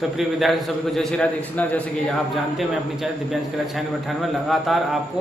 तो प्रिय विद्यार्थी सभी को जय श्री राधे कृष्णा। जैसे कि आप जानते हैं, मैं अपनी चैनल दिव्यांश कला चैनल 98 लगातार आपको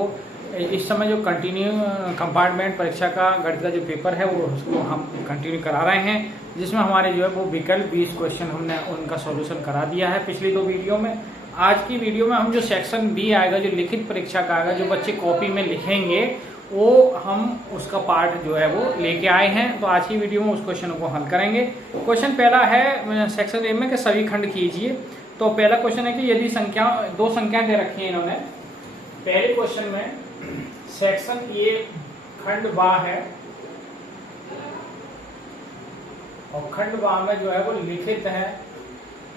इस समय जो कंटिन्यू कंपार्टमेंट परीक्षा का गणित का जो पेपर है वो उसको हम कंटिन्यू करा रहे हैं, जिसमें हमारे जो है वो विकल्प 20 क्वेश्चन हमने उनका सॉल्यूशन करा दिया है पिछली 2 वीडियो में। आज की वीडियो में हम जो सेक्शन बी आएगा, जो लिखित परीक्षा का आएगा, जो बच्चे कॉपी में लिखेंगे, वो हम उसका पार्ट जो है वो लेके आए हैं। तो आज की वीडियो में उस क्वेश्चन को हल करेंगे। क्वेश्चन पहला है सेक्शन ए में कि सभी खंड कीजिए। तो पहला क्वेश्चन है कि यदि दो संख्याएं दे रखी हैं इन्होंने। पहले क्वेश्चन में सेक्शन ए खंड बा है और खंड बा में जो है वो लिखित है।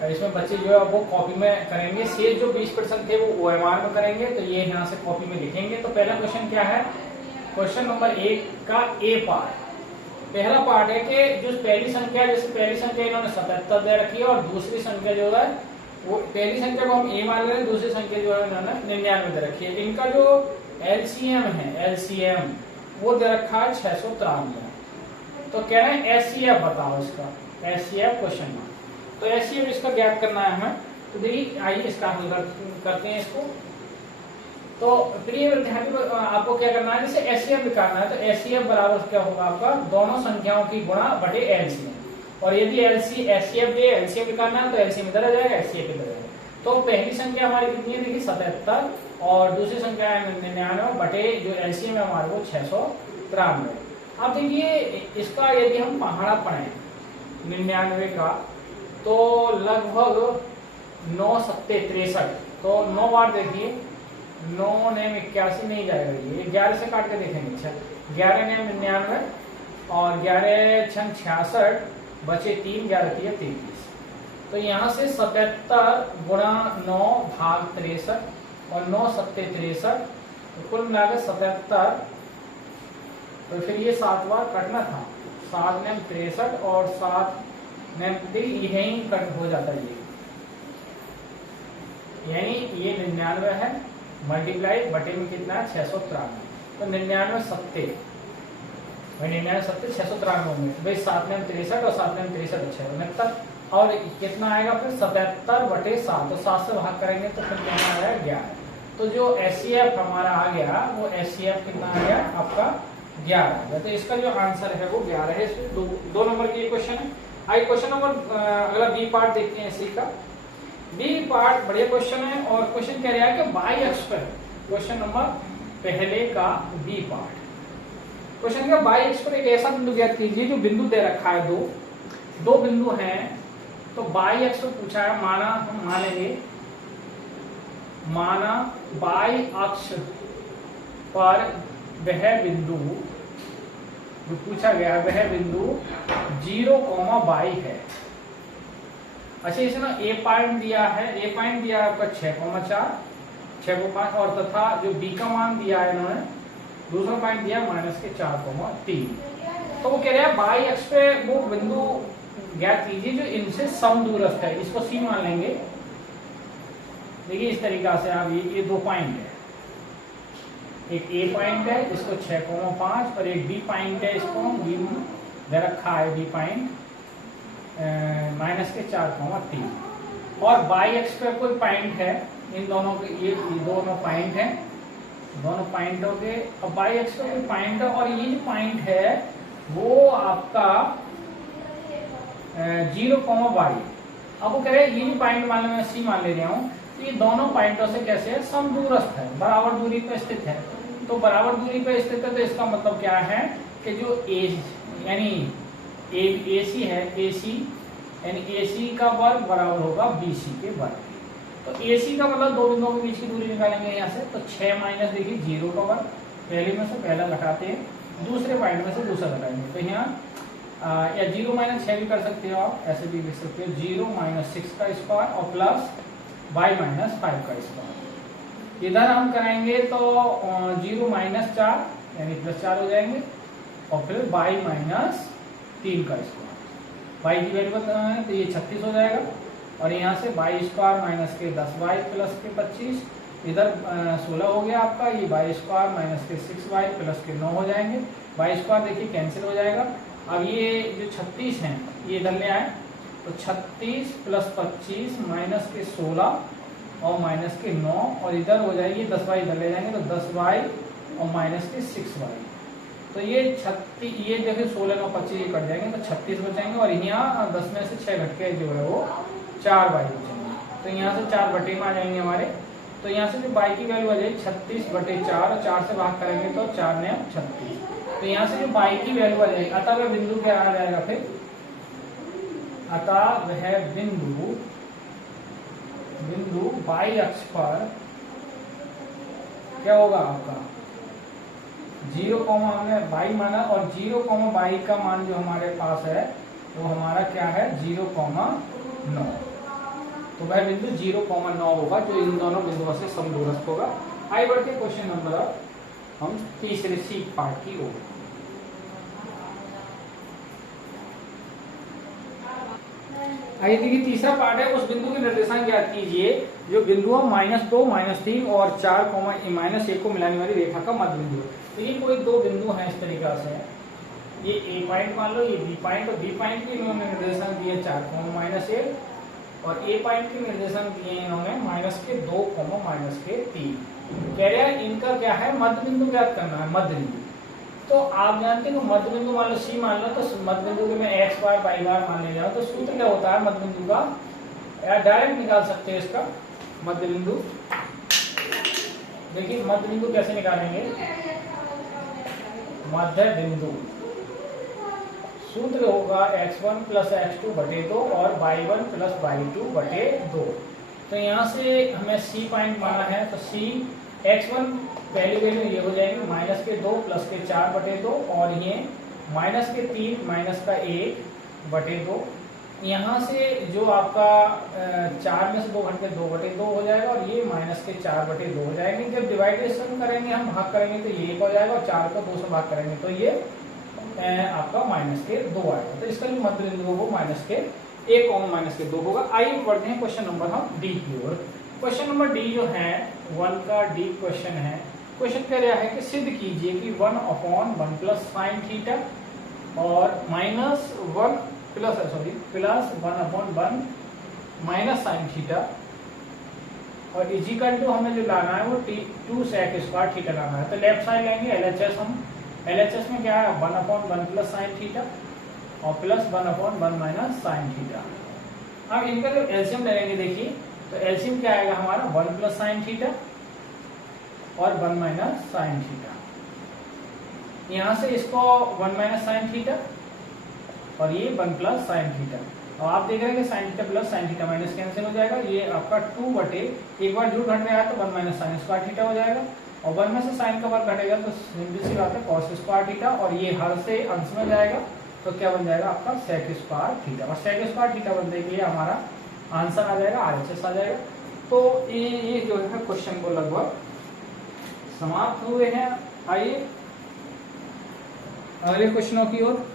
इसमें बच्चे जो है वो कॉपी में करेंगे। शेष जो 20% थे वो OMR में करेंगे, तो ये यहाँ से कॉपी में लिखेंगे। तो पहला क्वेश्चन क्या है? क्वेश्चन नंबर 1 का ए पार्ट। पहला पार्ट है कि जो पहली संख्या, जैसे पहली संख्या इन्होंने 77 दे रखी है और दूसरी संख्या जो है वो पहली संख्या को हम ए मान रहे हैं, दूसरी संख्या जो है इन्होंने 99 दे रखी है। इनका जो LCM है, LCM वो दे रखा है 693। तो कह रहे हैं SCF बताओ इसका, SCF क्वेश्चन मार्क। तो SCF इसका ज्ञात करना है हमें। तो देखिए आइए इसका हल करते हैं इसको। तो प्रिय विद्यार्थी आपको क्या करना है, जैसे SCF निकालना है तो SCF बराबर क्या होगा आपका, दोनों संख्याओं की गुणा बटे LCM। और यदि SCF दे LCM निकालना है तो LCM इधर आ जाएगा, SCF इधर आ जाएगा। तो पहली संख्या हमारी कितनी है, देखिए 77 और दूसरी संख्या है 99 बटे जो LCM है हमारे वो 693। अब देखिए इसका यदि हम पहाड़ा पढ़े 99 का, तो लगभग 9 सत्ते 63। तो 9 बार देखिए, 9 ने 81 नहीं जाएगा, ये 11 से काट के देखेंगे। अच्छा 11 ने 99 और 11 छन 66 बचे 3, 11 3 33। तो यहाँ से 77 गुणा 9 भाग 63 और 9 सत्ते 63, तो कुल मिलाकर 77। तो फिर ये 7 बार कटना था, 7 ने 63 और 7 यही कट हो जाता है, यानी ये 99 है मल्टीप्लाई बटे में कितना है 693। तो 99 सत्ते 693 में भाई 7 ने 63 और 7 ने 63 69 और कितना आएगा फिर 77 बटे 7। तो 7 से भाग करेंगे तो फिर कितना आएगा 11। तो जो SCF हमारा आ गया वो SCF कितना आ गया आपका 11 आ गया। तो इसका जो आंसर है वो 11 है। इसमें 2 नंबर की क्वेश्चन है। आइए क्वेश्चन नंबर अगला बी पार्ट देखते हैं इसी का। बी पार्ट बढ़िया क्वेश्चन है और क्वेश्चन कह रहा है कि बाई अक्ष पर, क्वेश्चन नंबर पहले का बी पार्ट क्वेश्चन का बाई अक्ष पर एक ऐसा बिंदु ज्ञात कीजिए जो बिंदु दे रखा है, दो बिंदु हैं। तो बाई अक्ष पर पूछा है, माना बाई अक्ष पर वह बिंदु जो पूछा गया है वह बिंदु 0, बाई है। अच्छा इसने ए पॉइंट दिया है, ए पॉइंट दिया है आपका 6,4, 6,5 और तथा जो बी का मान दिया है इन्होंने, दूसरा पॉइंट दिया -4,3। तो वो कह रहे हैं बाई अक्ष पे वो बिंदु ज्ञात कीजिए जो इनसे समदूरस्थ है। इसको सी मान लेंगे। देखिए इस तरीका से आप ये 2 पॉइंट है, एक ए पॉइंट है इसको 6,5 और एक बी पॉइंट है, इसको बी दे रखा है बी पॉइंट -4,3। और बाई एक्स पे कोई पॉइंट है, इन दोनों के ये दोनों पॉइंट है, दोनों पॉइंटों के। अब बाई एक्स पे कोई पॉइंट है और ये जो पॉइंट है वो आपका 0, बाई। अब वो कह रहे हैं ये जो पॉइंट मान लो मैं सी मान ले रहा हूँ, तो ये दोनों पॉइंटों से कैसे है, समदूरस्थ है, बराबर दूरी पर स्थित है। तो बराबर दूरी पर स्थित है तो इसका मतलब क्या है कि जो यानी AC है, AC यानी AC का वर्ग बराबर होगा BC के वर्ग। तो AC का मतलब 2 बिंदुओं के बीच की दूरी निकालेंगे यहाँ से। तो 6 माइनस देखिए 0 का वर्ग, पहले में से पहला घटाते हैं, दूसरे पॉइंट में से दूसरा घटाएंगे। तो यहाँ या 0 - 6 भी कर सकते हो आप, ऐसे भी लिख सकते हो 0 - 6 का स्क्वायर और प्लस y - 5 का स्क्वायर। इधर हम करेंगे तो 0 - 4 यानी +4 हो जाएंगे और फिर y - 3 का स्क्वायर। y की वैल्यू बताना है तो ये 36 हो जाएगा। और यहाँ से y स्क्वायर माइनस के 10y प्लस के 25, इधर 16 हो गया आपका। ये y स्क्वायर माइनस के 6y प्लस के 9 हो जाएंगे। y स्क्वायर देखिए कैंसिल हो जाएगा। अब ये जो 36 हैं ये इधर ले आए तो 36 प्लस 25 माइनस के 16 और माइनस के 9 और इधर हो जाएगी 10y इधर ले जाएंगे तो 10y और माइनस के 6y। तो ये 36, ये देखिए 16 और 25 ये कट जाएंगे तो 36 बचेंगे और यहाँ 10 में से 6 घट के जो है वो 4y बचेंगे। तो यहाँ से 4 बटे में आ जाएंगे हमारे। तो यहाँ से जो y की वैल्यू आ जाएगी 36/4 और 4 से भाग करेंगे तो 4 ने 36। तो यहाँ से जो y की वैल्यू आ जाएगी, अतः वह बिंदु क्या आ जाएगा फिर, अतः वह बिंदु y अक्ष पर क्या होगा आपका 0, हमने y माना और 0, y का मान जो हमारे पास है वो हमारा क्या है 0,9। तो वह बिंदु 0,9 होगा जो इन दोनों बिंदुओं से समदूरस्थ होगा। आइए बढ़ते क्वेश्चन नंबर हम तीसरे सी पार्ट की ओर। आइए देखिए तीसरा पार्ट है, उस बिंदु के निर्देशांक ज्ञात कीजिए जो बिंदुओं -2, -3 और 4, -1 को मिलाने वाली रेखा का मध्य बिंदु है। तो ये कोई दो बिंदु हैं इस तरीका से, ये ए पॉइंट मान लो, ये बी पॉइंट, और बी पॉइंट के इन्होंने निर्देशांक दिए 4, -1 और ए पॉइंट के निर्देशांक दिए इन्होंने -2, -3। कह रहे हैं इनका क्या है मध्य बिंदु ज्ञात करना है, मध्य बिंदु। तो आप जानते हैं मध्य बिंदु मान लो सी मान लो, तो मध्य बिंदु के मैं एक्स बार वाई बार मान ले जाऊं तो सूत्र क्या होता है मध्य बिंदु का, या डायरेक्ट निकाल सकते हैं इसका मध्य बिंदु। देखिए मध्य बिंदु कैसे निकालेंगे, मध्य बिंदु सूत्र होगा x1 + x2/2 और y1 + y2/2। तो यहाँ से हमें सी पॉइंट माना है, तो सी x1 पहली वैल्यू ये हो जाएगी -2 + 4/2 और ये -3 -1/2। यहाँ से जो आपका 4 में से 2 घंटे 2/2 हो जाएगा और ये -4/2 हो जाएंगे। जब डिवाइडेशन करेंगे हम भाग करेंगे तो ये 1 हो जाएगा और 4 को 2 से भाग करेंगे तो ये आपका -2 आएगा। तो इसका जो मध्य बिंदु वो -1, -2 होगा। आइए बढ़ते हैं क्वेश्चन नंबर हम डी की ओर। क्वेश्चन नंबर डी जो है 1 का डी क्वेश्चन है। क्वेश्चन कह रहा है कि सिद्ध कीजिए कि 1/1 + sin थीटा और -1 +1/1 - sin थीटा और इजिकल टू हमें जो लाना है वो 2 sec² थीटा लाना है। तो लेफ्ट साइड लेंगे LHS, हम LHS में क्या है 1/1 + sin थीटा और +1/1 - sin थीटा। अब इनका जो एलसीएम ले लेंगे, देखिए तो एलसीएम क्या आएगा हमारा 1 + sin थीटा और 1 - sin थीटा। यहाँ से इसको 1 - sin थीटा और ये 1 + sin थीटा। और आप देख रहे हैं कि sin theta plus sin theta minus cancel हो जाएगा। ये आपका 2 एक बार रूट घट रहा है तो 1 - sin² थीटा हो जाएगा और 1 में से sin का वर्ग घटेगा तो सिंपल सी बात है cos² थीटा और ये हर से अंश में जाएगा तो क्या बन जाएगा आपका sec² थीटा। और sec² थीटा बनने के लिए हमारा आंसर आ जाएगा RHS आ जाएगा। तो ये जो है क्वेश्चन को लगभग समाप्त हुए हैं। आइए अगले क्वेश्चनों की ओर।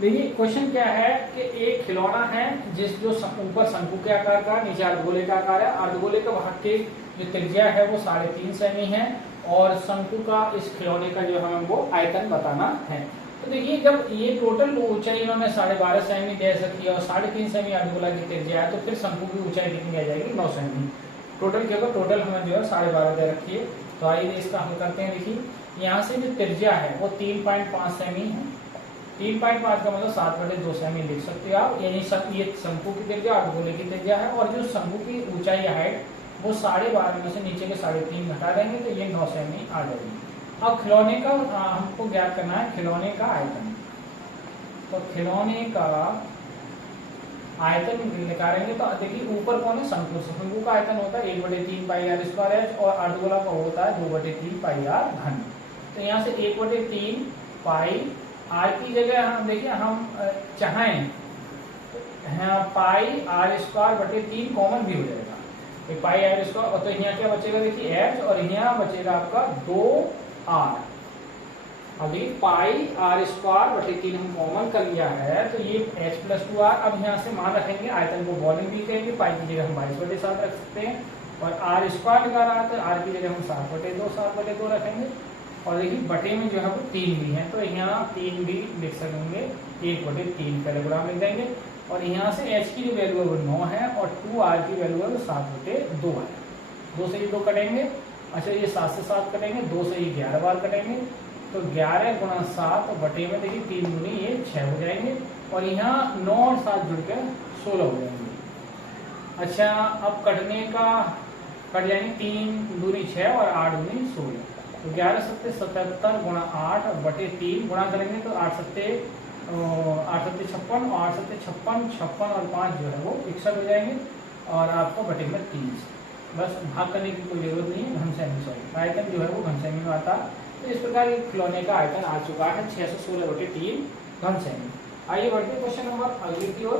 देखिए क्वेश्चन क्या है कि एक खिलौना है जिस जो ऊपर शंकु के आकार का, नीचे अर्धगोले का आकार है। अर्धगोले का भाग की जो त्रिज्या है वो 3.5 सेमी है और शंकु का इस खिलौने का जो हमें वो आयतन बताना है। तो देखिए जब ये टोटल ऊंचाई इन्होंने 12.5 सेमी दे सकती है और 3.5 सेमी अर्धगोला की त्रिज्या है, तो फिर शंकु की ऊंचाई कितनी आ जाएगी 9 सेमी। टोटल क्या होगा, टोटल हमें जो है 12.5 दे रखी है। तो आइए इसका हल करते हैं। देखिए यहाँ से जो त्रिज्या है वो 3.5 सेमी है। 3.5 का मतलब 7/2 सेमी लिख सकते हो आप, यानी ये शंकु की त्रिज्या अर्धगोले की त्रिज्या है और जो शंकु की ऊंचाई हाइट वो 12.5 में से नीचे के 3.5 घटा देंगे तो ये 9 सेमी आ जाएगी। अब खिलौने का हमको ज्ञात करना है खिलौने का आयतन। तो खिलौने का आयतन निकालेंगे तो देखिए ऊपर कौन है शंकु, शंकु का आयतन होता है 1/3 πr² और अर्धगोला का होता है 2/3 πr3। तो यहाँ से 1/3 पाई r की जगह हम देखिए हम चाहें πr²/3 कॉमन भी हो जाएगा, πr²। और तो यहाँ क्या बचेगा देखिए h और यहाँ बचेगा आपका 2r। अभी πr²/3 हम कॉमन कर लिया है तो ये h + 2r। अब यहाँ से मान रखेंगे, आयतन को वॉल्यूम भी कहेंगे, पाई की जगह हम 22/7 रख सकते हैं और r² निकाला है तो r की जगह हम 7/2 रखेंगे। और देखिए बटे में जो है वो 3 भी है, तो यहाँ 3 भी लिख सकेंगे, 1/3 पहले गुणा लिख देंगे। और यहाँ से h की जो वैल्यू है वो 9 है और 2r की वैल्यू है वो 7/2 है। 2 से ये 2 कटेंगे, अच्छा ये 7 से 7 कटेंगे, 2 से ये 11 बार कटेंगे, तो 11 गुणा 7 बटे में देखिए 3 दूनी ये 6 हो जाएंगे और यहाँ 9 और 7 जुड़ के 16 हो जाएंगे। अच्छा अब कटने का कट जाएंगे, 3 दूनी 6 और 8 दूनी 16, तो 11 सत्ते 77 गुणा 8 बटे 3 गुणा करेंगे तो 8 सत्ते 56 और 8 सत्ते 56 और 5 जो है वो 61 हो जाएंगे और आपको बटे में 30। बस भाग करने की कोई जरूरत नहीं है, घनसेमी सॉरी आयतन जो है वो घनसेमी में आता है। तो इस प्रकार ये खिलौने का आयतन आ चुका है 616/3 घनसेमी। आइए बढ़ते क्वेश्चन नंबर अगले की ओर।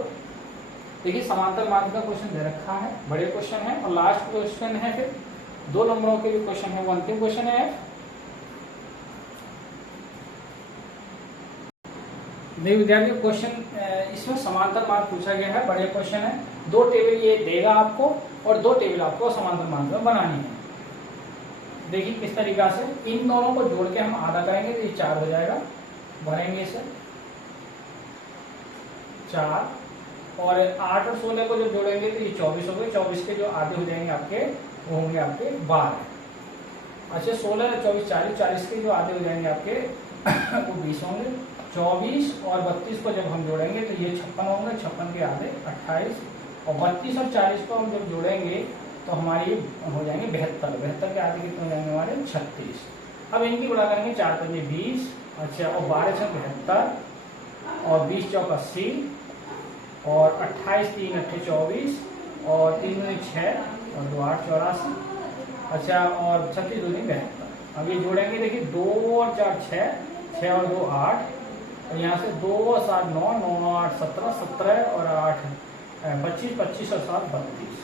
देखिए समांतर मार्ग का क्वेश्चन दे रखा है, बड़े क्वेश्चन है और लास्ट क्वेश्चन है, फिर 2 नंबरों के भी क्वेश्चन है, वो अंतिम क्वेश्चन है। देखिए विद्यार्थियों क्वेश्चन इसमें समांतर मार्ग पूछा गया है, बड़े क्वेश्चन है। 2 टेबल ये देगा आपको और 2 टेबल आपको समांतर मार्ग में बनानी है। देखिए किस तरीका से इन दोनों को जोड़ के हम आधा करेंगे तो ये 4 हो जाएगा, भरेंगे इसे 4 और 8 और 16 को जो जोड़ेंगे तो ये 24 हो गए, 24 के जो आधे हो जाएंगे आपके वो होंगे आपके 12। अच्छा 16 24 40, 40 के जो आधे हो जाएंगे आपके वो 20 होंगे। 24 और 32 को जब हम जोड़ेंगे तो ये 56 होंगे, 56 के आधे 28 और 32 और 40 को हम जब जोड़ेंगे तो हमारी हो जाएंगे 72, 72 के आधे कितने हो जाएंगे हमारे 36। अब इनकी गुणा करेंगे 4 पंजे 20, अच्छा और 12 छः 72 और 20 चौक 80 और 28 3 8 24 और 3 दूनी 6 और 2 8 84, अच्छा और 36 दूनी 72। अब ये जोड़ेंगे देखिए 2 और 4 6, 6 और 2 8 और यहाँ से 2 और 7 9, 9 और 8 17, 17 और 8 25, 25 और 7 32।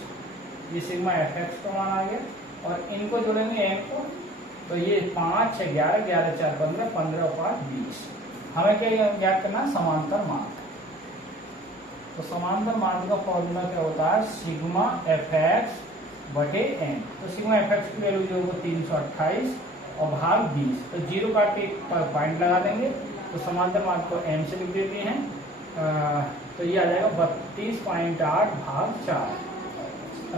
ये सिग्मा fx का मान आ गया और इनको जोड़ेंगे m को तो ये 5 6 11, 11 4 15, 15 और 5 20। हमें क्या ज्ञात करना है? समांतर मार्ग। तो समांतर मार्ग का फॉर्मूला क्या होता है? सिग्मा fx बटे m। तो सिग्मा fx की वैल्यू जो होगा 328 और भाग 20, तो 0 काट के पॉइंट लगा देंगे तो समांतर मार्ग को m से लिख देते हैं। तो ये आ जाएगा 32.8 भाग 4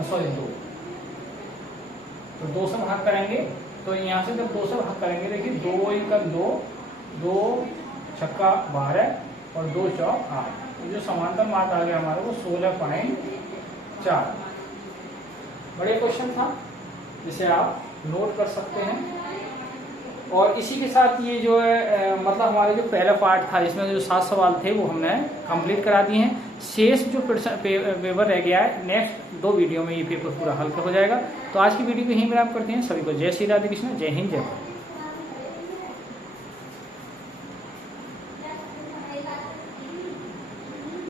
सॉरी 2। तो 2 से भाग करेंगे तो यहाँ से जब 2 से भाग करेंगे देखिए 2 इनका 2, 2 छक्का 12 और 2 चौक 8, तो जो समांतर मार्ग आ गया हमारे वो 16.4। बड़े क्वेश्चन था जिसे आप नोट कर सकते हैं। और इसी के साथ ये जो है मतलब हमारे जो पहला पार्ट था इसमें जो 7 सवाल थे वो हमने कंप्लीट करा दिए हैं। शेष जो पेपर रह गया है नेक्स्ट 2 वीडियो में ये पेपर पूरा हल हो जाएगा। तो आज की वीडियो को यहीं विराम करते हैं। सभी को जय श्री राधे कृष्ण, जय हिंद, जय भारत।